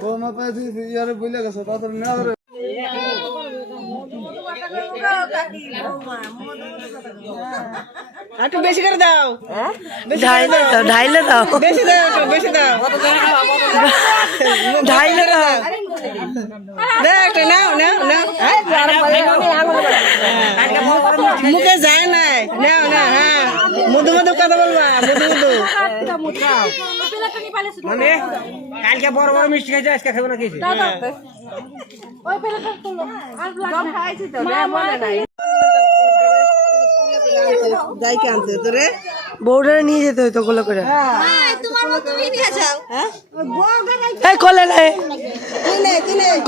বৌমা পাইছি ইয়ারে বইলে গেছে তাড়াতাড়ি নেওয়া একটু বেশি করে দাও। ঢাইলে দাও। ঢাইলে দাও। বেশি দাও একটু বেশি দাও। ঢাইলে দাও। দাও একটু নাও নাও নাও। মুখে যায় নাই। নাও না হ্যাঁ। মধু মধু কথা বলবা মধু মধু মানে কালকে বড় বড় মিষ্টি খাইছে আজকে খাব না কিছু? যাই কে আনতে তোরে? বউটারে নিয়ে যেতে হইতো কোলে করে। তোমার মতো নিয়ে যাও এই কোলে নাই।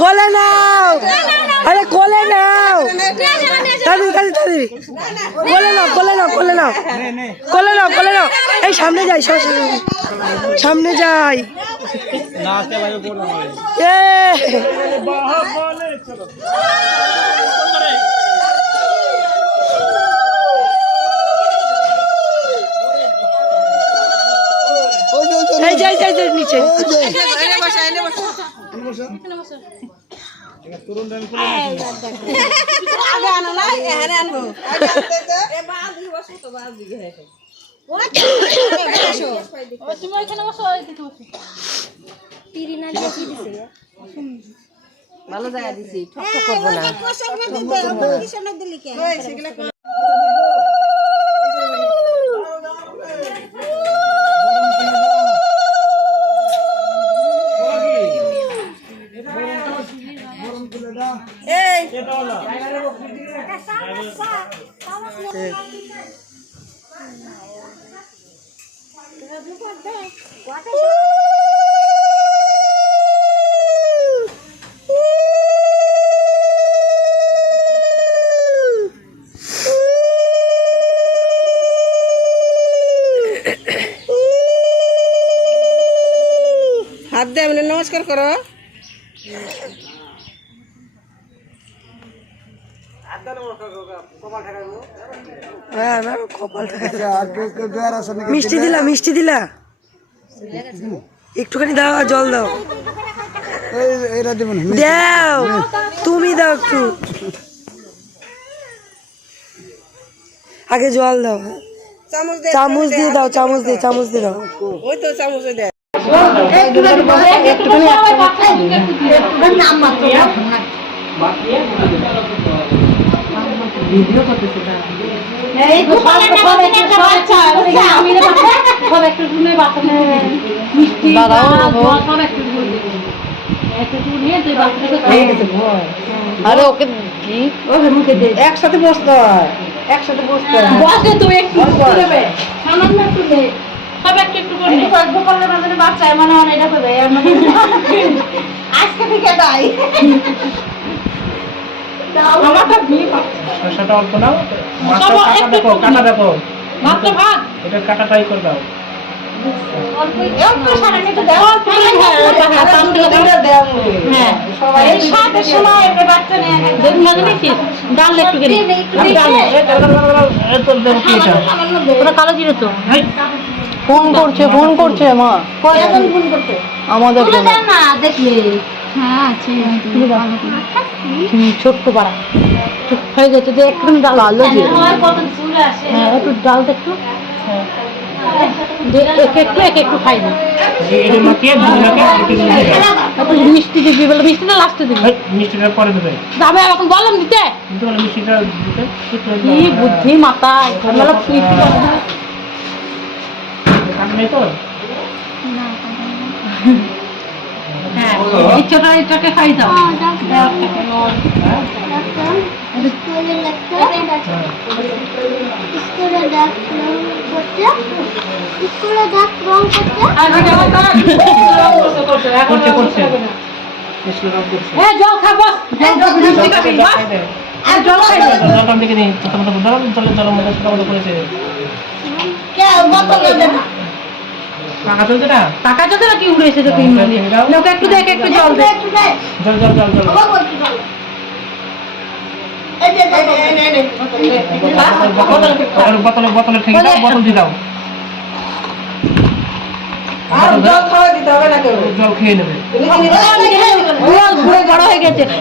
কোলে নাও। আরে কোলে নাও। তাড়াতাড়ি তাড়াতাড়ি তাড়াতাড়ি কোলে নাও কোলে নাও কোলে নাও। কোলে নাও কোলে নাও। এই, সামনে যাই। সামনে যাই। যাই। যাই যাই নিচে। আগে ভালো জায়গা দিছি ঠক ঠক করব না। হাত এমনি নমস্কার করো। মিষ্টি দিলা মিষ্টি দিলা। একটুখানি দাও আর জল দাও। দাও তুমি দাও একটু। আগে জল দাও চামচ চামচ দিয়ে দাও চামচ দিয়ে চামচ দিয়ে দাও। ওই তো চামচ দে আরে ওকে কি? একসাথে বসতে হয়। একসাথে বসতে হয়। বসে তো একটু সামান্য একটু সব একটু একটু করে গল্প করলে আমাদের বাচ্চা এমন অনেক করে আজকে থেকে তাই। অল্প নাও মাছটা কাটা দেখো কাটা দেখো এটা কাটা ট্রাই করে দাও হ্যাঁ হ্যাঁ হ্যাঁ কালো জিরে তো ফোন করছে ফোন করছে মা আমাদের দেখলে হ্যাঁ ছোট্ট পাড়া হয়ে গেছে যে একদম ডাল আলো আসে। হ্যাঁ একটু ডাল একটু। একটু এক একটু খাই না। মিষ্টি দিবি। বলে মিষ্টিটা লাস্টে দিবি। এই, মিষ্টিটা পরে দেবে। যাবে এখন বললাম দিতে। মিষ্টিটা দিতে কি বুদ্ধি মাথায় তো? হ্যাঁ এই ছোট এটাকে খাই দাও। ডাক রং করতে করছে পাকা চলছেটা কি উড়ে এসেছে একটু দেখ একটু জল জল জল জল জল। খেয়ে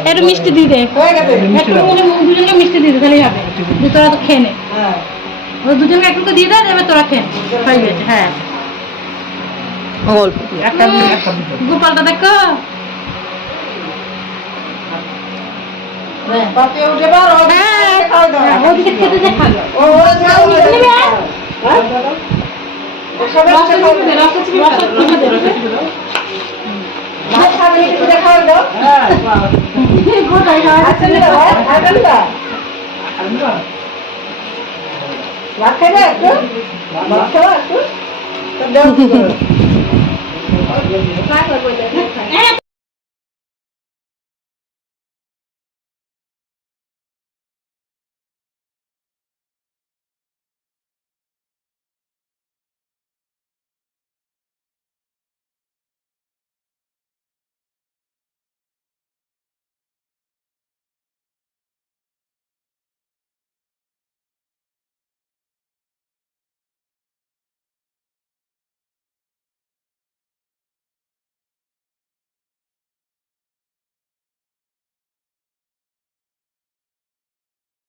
একটু মিষ্টি দিয়ে দে। তোরা খেয়ে নে। দুজনকে একটু দিয়ে দেয় তোরা খেয়ে হয়ে গেছে হ্যাঁ। গল্প গোপালটা দেখো। ভাত খাইবে একটু? ভাত খাওয়া একটু? काय